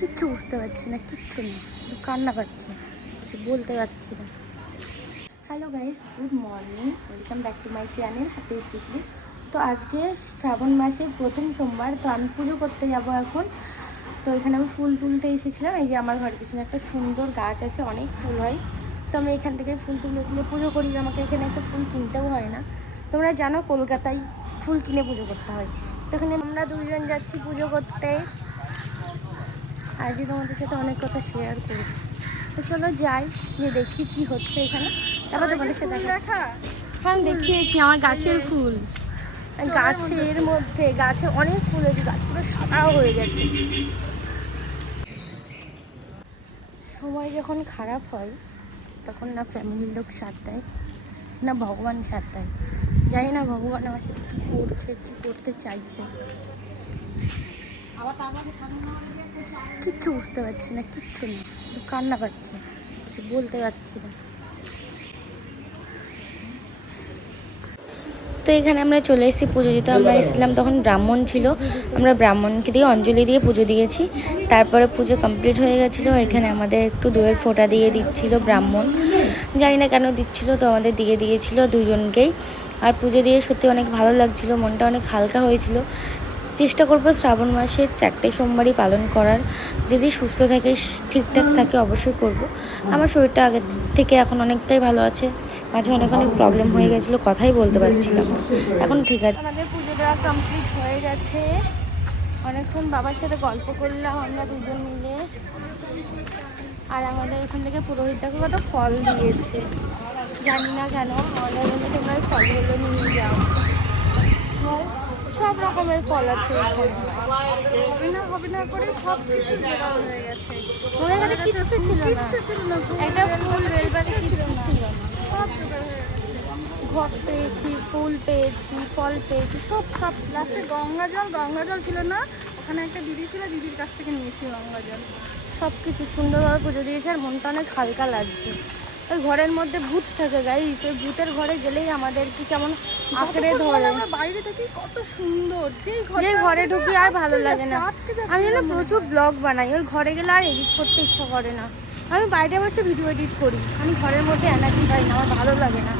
কিচ্ছু বুঝতে পারছি না, কিচ্ছু না কান্না পাচ্ছি, কিছু বলতে পারছি না। Hello guys good morning welcome back to my channel Happy Pickly তো আজকে শ্রাবণ মাসের প্রথম সোমবার, তো আমি পুজো করতে যাব এখন। তো এখানে আমি ফুল তুলতে এসেছিলাম, এই যে আমার ঘরের পিছনে একটা সুন্দর গাছ আছে, অনেক ফুল হয়। তো আমি এখান থেকে ফুল তুলে তুলে পুজো করি, আমাকে এখানে এসে ফুল কিনতেও হয় না। তোমরা জানো কলকাতায় ফুল কিনে পুজো করতে হয়। তো এখানে আমরা দুজন যাচ্ছি পুজো করতে। আজকে তোমাদের সাথে অনেক কথা শেয়ার করি তো চলো যাই গিয়ে দেখি কি হচ্ছে এখানে। তারপর তোমাদের সাথে দেখা হ্যাঁ দেখিয়েছি আমার গাছের ফুল। গাছের মধ্যে গাছে অনেক ফুল হয়েছে গাছ পুরো সাদা হয়ে গেছে। সময় যখন খারাপ হয় তখন না ফ্যামিলির লোক সাথ দেয় না ভগবান সাথ দেয়। জানি না ভগবান আমার সাথে কী করছে কী করতে চাইছে। কিচ্ছু বুঝতে পারছি না, কিচ্ছু না। কান্না পাচ্ছি, কিছু বলতে পারছি না। তো এখানে আমরা চলে এসেছি পুজো দিতে। আমরা এসেছিলাম তখন ব্রাহ্মণ ছিল। আমরা ব্রাহ্মণকে দিয়ে অঞ্জলি দিয়ে পুজো দিয়েছি। তারপরে পুজো কমপ্লিট হয়ে গেছিল। এখানে আমাদের একটু দইয়ের ফোঁটা দিয়ে দিচ্ছিল ব্রাহ্মণ। জানি না কেন দিচ্ছিল, তো আমাদের দিয়ে দিয়েছিল দুজনকেই। আর পুজো দিয়ে সত্যি অনেক ভালো লাগছিল, মনটা অনেক হালকা হয়েছিল। চেষ্টা করব শ্রাবণ মাসের চারটে সোমবারই পালন করার। যদি সুস্থ থাকে ঠিকঠাক থাকে অবশ্যই করব। আমার শরীরটা আগের থেকে এখন অনেকটাই ভালো আছে। মাঝে অনেক অনেক প্রবলেম হয়ে গেছিল, কথাই বলতে পারছিলাম। এখন ঠিক আছে। আমাদের পুজো দেওয়া কমপ্লিট হয়ে গেছে। অনেকক্ষণ বাবার সাথে গল্প করলাম আমরা দুজন মিলে। আর আমাদের এখান থেকে পুরোহিতটাকে কত ফল দিয়েছে। জানি না কেন, আমাদের তোমরা ফলগুলো নিয়ে যাও। সব রকমের ফল আছে হবে না করে সব কিছু জোগাড় হয়ে গেছে। মনে গেলে ছিল না। কিচ্ছু ছিল না একটা ফুল বেলবাড়ি কিচ্ছু ছিল না। সব জোগাড় হয়ে গেছে। ঘট পেয়েছি ফুল পেয়েছি ফল পেয়েছি সব সব লাস্টে গঙ্গা জল গঙ্গা জল ছিল না। ওখানে একটা দিদি ছিল দিদির কাছ থেকে নিয়েছি গঙ্গা জল। সব কিছু সুন্দরভাবে পুজো দিয়েছে আর মনটা অনেক হালকা লাগছে। ওই ঘরের মধ্যে ভূত থাকে গাই সেই ভূতের ঘরে গেলেই আমাদের কি কেমন আঁকড়ে ধরে। বাইরে থেকে কত সুন্দর। যেই ঘরে যে ঘরে ঢুকি আর ভালো লাগে না। আমি যেন প্রচুর ব্লগ বানাই ওই ঘরে গেলে আর এডিট করতে ইচ্ছা করে না। আমি বাইরে বসে ভিডিও এডিট করি আমি ঘরের মধ্যে এনার্জি পাই না আমার ভালো লাগে না।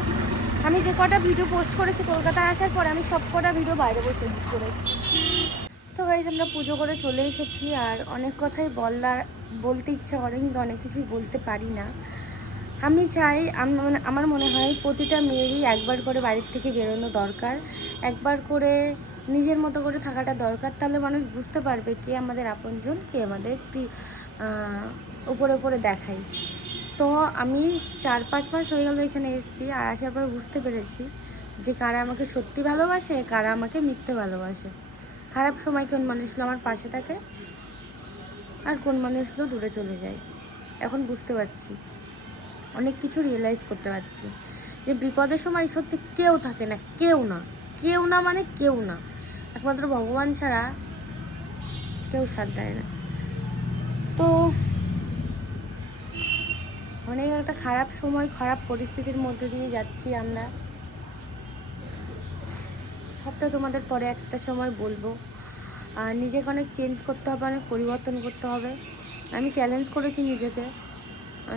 আমি যে কটা ভিডিও পোস্ট করেছি কলকাতায় আসার পর আমি সব কটা ভিডিও বাইরে বসে এডিট করেছি। তো গাইজ আমরা পুজো করে চলে এসেছি আর অনেক কথাই বলার বলতে ইচ্ছা করে কিন্তু অনেক কিছুই বলতে পারি না। আমি চাই মানে আমার মনে হয় প্রতিটা মেয়েরই একবার করে বাড়ির থেকে বেরোনো দরকার। একবার করে নিজের মতো করে থাকাটা দরকার তাহলে মানুষ বুঝতে পারবে কে আমাদের আপনজন কে আমাদের আহ, উপরে উপরে দেখাই তো আমি চার পাঁচ মাস হয়ে গেল এখানে এসেছি আর আসার পর বুঝতে পেরেছি যে কারা আমাকে সত্যি ভালোবাসে কারা আমাকে মিথ্যে ভালোবাসে। খারাপ সময় কোন মানুষগুলো আমার পাশে থাকে আর কোন মানুষগুলো দূরে চলে যায়। এখন বুঝতে পারছি। অনেক কিছু রিয়েলাইজ করতে পারছি। যে বিপদের সময় সত্যি কেউ থাকে না, কেউ না। কেউ না মানে কেউ না। একমাত্র ভগবান ছাড়া কেউ সাথ দেয় না। তো অনেক একটা খারাপ সময়, খারাপ পরিস্থিতির মধ্যে দিয়ে যাচ্ছি আমরা। সবটা তোমাদের পরে একটা সময় বলব। আর নিজেকে অনেক চেঞ্জ করতে হবে, অনেক পরিবর্তন করতে হবে। আমি চ্যালেঞ্জ করেছি নিজেকে।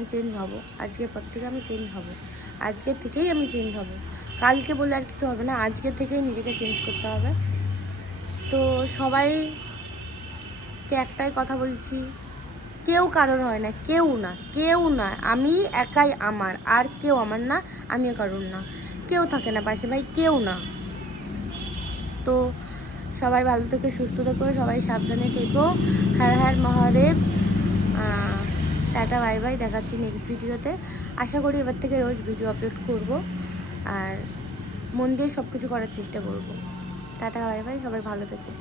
চেঞ্জ হব। আজকের পর থেকে আমি চেঞ্জ হব। আজকে থেকেই আমি চেঞ্জ হব। কালকে বলে আর কিছু হবে না, আজকে থেকেই নিজেকে চেঞ্জ করতে হবে। তো সবাইকে একটাই কথা বলছি, কেউ কারোর হয় না, কেউ না কেউ না। আমি একাই আমার, আর কেউ আমার না, আমিও কারোর না। কেউ থাকে না পাশে ভাই, কেউ না। তো সবাই ভালো থেকে, সুস্থ থেকো, সবাই সাবধানে থেকো। Har Har Mahadev. Tata, bye bye, দেখাচ্ছি নেক্সট ভিডিওতে। আশা করি এবার থেকে রোজ ভিডিও আপলোড করব। আর মন দিয়ে সব কিছু করার চেষ্টা করব। টাটা, বাই বাই, সবাই ভালো থেকো।